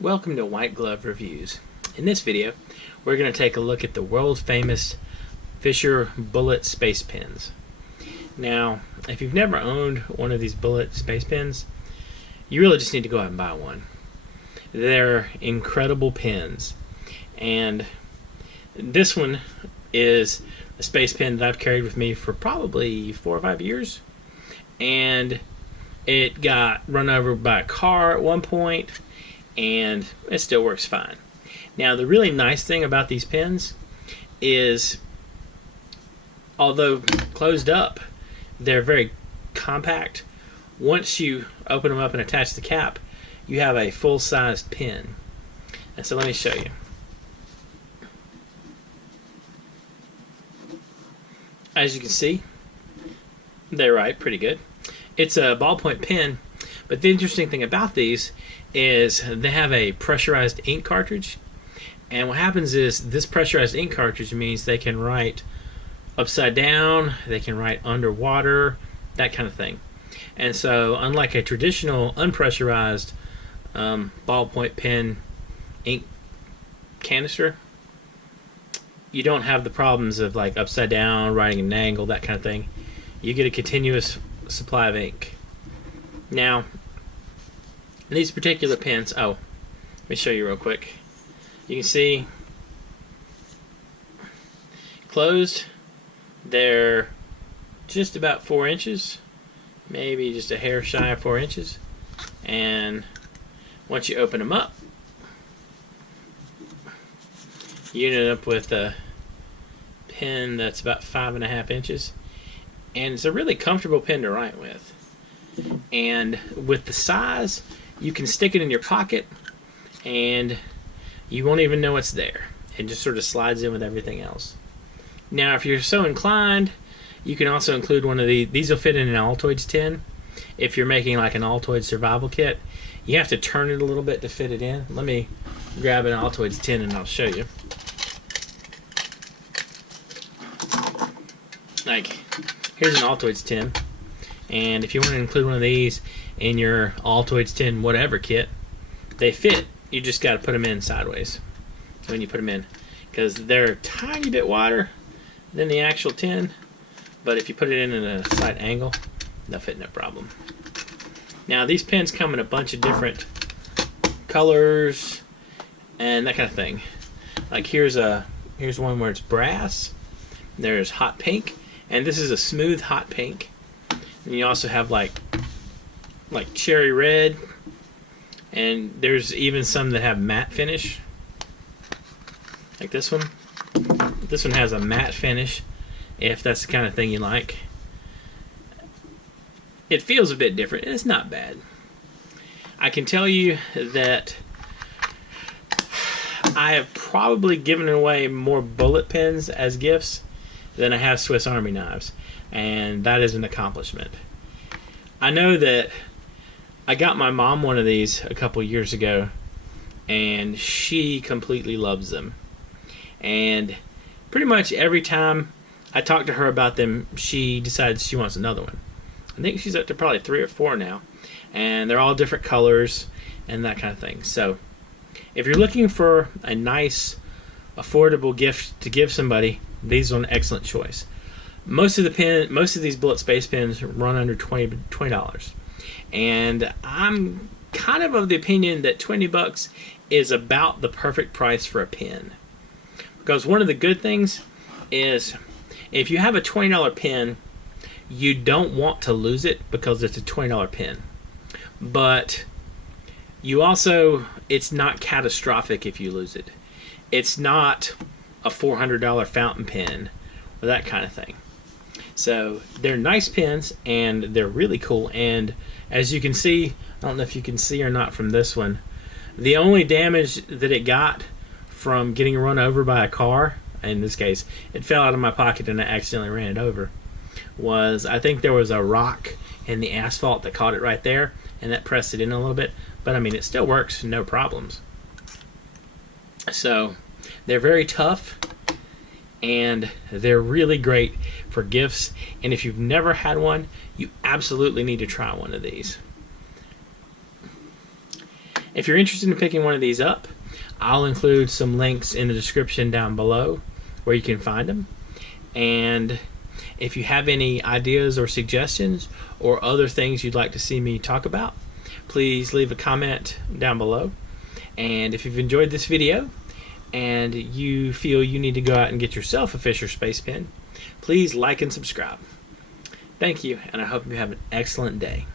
Welcome to White Glove Reviews. In this video, we're going to take a look at the world famous Fisher bullet space pens. Now, if you've never owned one of these bullet space pens, you really just need to go out and buy one. They're incredible pens, and this one is a space pen that I've carried with me for probably 4 or 5 years, and it got run over by a car at one point, and it still works fine. Now, the really nice thing about these pens is, although closed up, they're very compact. Once you open them up and attach the cap, you have a full-sized pen. And so let me show you. As you can see, they write pretty good. It's a ballpoint pen, but the interesting thing about these is they have a pressurized ink cartridge, and what happens is this pressurized ink cartridge means they can write upside down, they can write underwater, that kind of thing. And so unlike a traditional unpressurized ballpoint pen ink canister, you don't have the problems of like upside down, writing at an angle, that kind of thing. You get a continuous supply of ink. Now, these particular pens, let me show you real quick. You can see closed, they're just about 4 inches, maybe just a hair shy of 4 inches. And once you open them up, you end up with a pen that's about 5.5 inches. And it's a really comfortable pen to write with. And with the size, you can stick it in your pocket and you won't even know it's there. It just sort of slides in with everything else. Now, if you're so inclined, you can also include one of these. These will fit in an Altoids tin. If you're making like an Altoids survival kit, you have to turn it a little bit to fit it in. Let me grab an Altoids tin and I'll show you. Like, here's an Altoids tin, and if you want to include one of these in your Altoids tin whatever kit, they fit. You just got to put them in sideways when you put them in, because they're a tiny bit wider than the actual tin, but if you put it in a slight angle, they'll fit no problem. Now, these pens come in a bunch of different colors and that kind of thing. Like here's one where it's brass, there's hot pink, and this is a smooth hot pink. And you also have like cherry red, and there's even some that have matte finish, like this one. This one has a matte finish, if that's the kind of thing you like. It feels a bit different, and it's not bad. I can tell you that I have probably given away more bullet pens as gifts than I have Swiss Army knives, and that is an accomplishment. I know that I got my mom one of these a couple years ago, and she completely loves them. And pretty much every time I talk to her about them, she decides she wants another one. I think she's up to probably 3 or 4 now, and they're all different colors and that kind of thing. So if you're looking for a nice, affordable gift to give somebody, these are an excellent choice. Most of these bullet space pens run under $20, and I'm kind of the opinion that $20 is about the perfect price for a pen. Because one of the good things is, if you have a $20 pen, you don't want to lose it because it's a $20 pen. But you also, it's not catastrophic if you lose it. It's not a $400 fountain pen or that kind of thing. So they're nice pens, and they're really cool. And as you can see, I don't know if you can see or not from this one, the only damage that it got from getting run over by a car, in this case it fell out of my pocket and I accidentally ran it over, was I think there was a rock in the asphalt that caught it right there, and that pressed it in a little bit. But I mean, it still works, no problems. So they're very tough, and they're really great for gifts. And if you've never had one, you absolutely need to try one of these. If you're interested in picking one of these up, I'll include some links in the description down below where you can find them. And if you have any ideas or suggestions or other things you'd like to see me talk about, please leave a comment down below. And if you've enjoyed this video and you feel you need to go out and get yourself a Fisher Space Pen, please like and subscribe. Thank you, and I hope you have an excellent day.